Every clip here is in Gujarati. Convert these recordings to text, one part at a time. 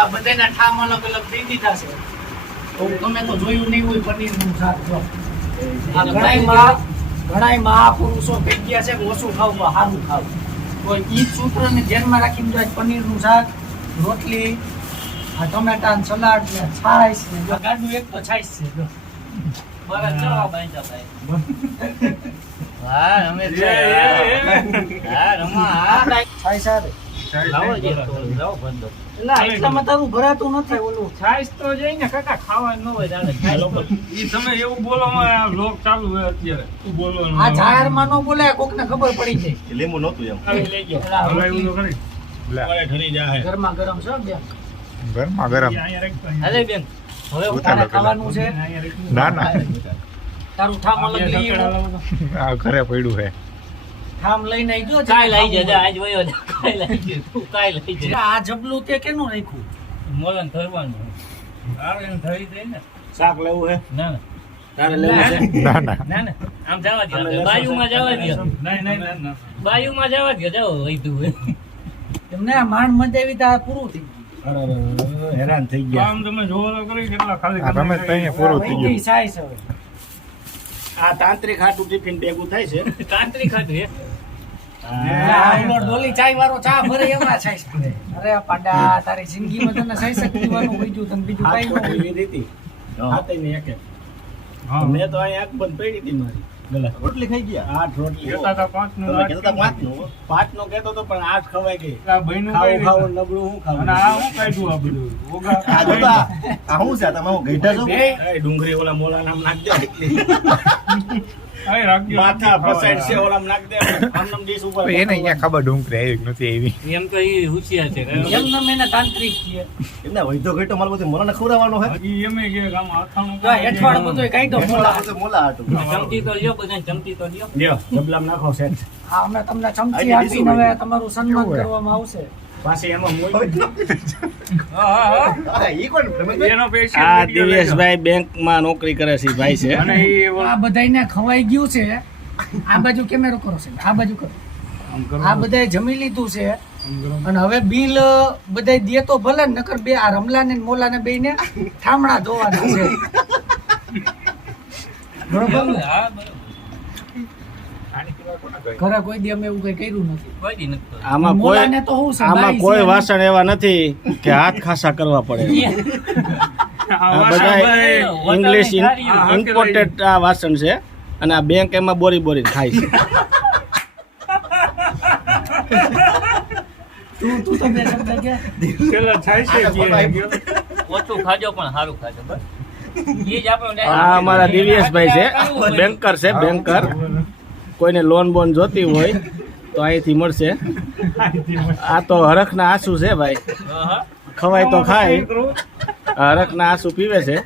આ બધાના ઠામ અલગ અલગ દઈ દીધા છે. તો તમે તો જોયું નહીં હોય પનીરનું શાક. જો આ ઘણાય મહાપુરુષો કહી ગયા છે કે ઓછું ખાવું પણ સારું ખાવું. તો ઈ સૂત્રને ધ્યાનમાં રાખીને જો પનીરનું શાક, રોટલી, આ ટમેટા ને સલાડ ને છાશ ને જો ગાડું એક તો છાશ છે. જો મારા ચવા બાંધ્યા ભાઈ. વાહ અમે હા રમા હા છાશ આવે. લાવો જે લાવો બંધો ના એટલામાં તારું ભરાતું નથી. ઓલું છાશ તો જઈ ને કાકા ખાવાનું ન હોય દાદા ઈ તમે એવું બોલો માં લોક ચાલુ હોય અત્યારે તું બોલવાનું આ જાહેરમાં ન બોલાય, કોકને ખબર પડી જાય. લીંબુ નહોતું એમ. લઈ ગયો પેલા હવે એવું તો કરી મારે ઠરી જાય. ગરમા ગરમ છે બેન. ગરમા ગરમ. અરે બેન હવે તારે ખાવાનું છે. ના ના તારું ઠામ અલગ લઈ આવો. આ ઘરે પડ્યું છે. ઠામ લઈને આવી ગયો. કાઈ લઈ જજે આજ વયો જા કાઈ લઈ જજે તું કાઈ લઈ જજે આ જબલું તે કેનું રાખ્યું? મોલન ધરવાનું આવે ને ધરી દે ને શાક લેવું છે? ના ના તારે લેવું છે? ના ના ના ના આમ જવા દે બાયુમાં જવા દે નહીં બાયુમાં જવા દે જાઓ વૈધું એમને માંડ મજાવી તા પૂરું થઈ અરે હેરાન થઈ ગયા. આમ તમે જોવો કરી કેટલા ખાલી આ તમે ત્યાં પૂરું થઈ ગયું. ગયું. સાઈઝ હવે આ તાંત્રિક હાટું ટિફિન ભેગું થાય છે. તાંત્રિક હતું હે આ ઓલો ડોલી ચાય વાળો ચા ભરે એમાં સાઈઝ ભરે. અરે આ પાડા તારી જિંદગીમાં તને સાઈઝ પીવાનું બીજું તને બીજું હાથ કઈ ન રોટલી હોય. લીધી હતી. હાથે ની એકે. હા મેં તો અહીં આંખ બંધ પડી હતી મારી. ગલા. રોટલી ખાઈ ગયા? 8 રોટલી. કહેતા હતા 5 નું તમે કહેતા 5 નું. 5 નો કહેતો તો પણ 8 ખવાઈ ગઈ. આ ભાઈનું ખાવું કઈ ખાવું નબળું હું ખાવું. અને આ હું કાઢ્યું આ બધું ઓગા આ જો આ શું છે? તમે હું ગઈઢા છો? એ ડુંગળી ઓલા મોલા નામ નાખ દે. અરે રાખજો માથા ફસાઈડ છે ઓલામ નાખ દે. આમ નામ ડીશ ઉપર. એને અહીંયા ખબર ડુંગળી આવી કે નથી આવી. એમ તો ઈ હોશિયાર છે એમ નમ એને તાંત્રિક કીએ. એમને વૈધો ઘેટો માલ બધું મોલાને ખવડાવવાનો હે. ઈ એમે કે ગામ હાથાનું જો હેઠવાડ બધું કાઢો મોલા. બધું મોલા હાટું. ચમચી તો લ્યો બધાને ચમચી તો લ્યો લ્યો ડબલામ નાખો સેટ. હા અમે તમને ચમચી આજે આપીને ડીશું હવે તમારું સન્માન કરવામાં આવશે. પાછી એમાં મોય. હા હા આ ઈ કોણ? એનો પેશિયલ આ દિવ્યેશભાઈ બેંકમાં નોકરી કરે છે ભાઈ છે. અને ઈ આ બધાયને ખવાઈ ગયું છે. આ બાજુ કેમેરો કરો છે, આ બાજુ કરો. આ બધાય જમી લીધું છે અને હવે બિલ બધાય દે તો ભલે ને, નકર બે આ રમલાને ને મોલાને બેયને ઠામણા ધોવાના છે. બરોબર ને? હા બરોબર ઘરે કોઈ દી અમે એવું કઈ કર્યું નથી. કોઈ દી નથી આમાં મોલાને તો હું છે, આમાં બાઈ કોઈ છે. વાસણ એવા નથી કે હાથ ખાસા કરવા પડે. આ બધા ઇંગ્લિશ ઇમ્પોર્ટેડ આ વાસણ છે અને આ બેંક એમાં બોરી બોરી ખાય છે. તું તો બે શબ્દ કે પેલા થાય છે ઓછું ખાજો પણ સારું ખાજો બસ ઈ જ આપણે આ અમારા દિવ્યેશભાઈ છે, બેંકર છે, બેંકર. કોઈને લોન બોન જોતી હોય તો અહીંથી મળશે. આ તો હરખના આંસુ છે ભાઈ, ખવાય તો ખાય, હરખના આંસુ પીવે છે.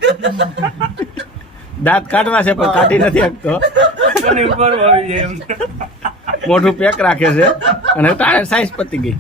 દાંત કાઢવા છે પણ કાઢી નથી શકતો. મોઢું પેક રાખે છે અને તારે સાઈઝ પતી ગઈ.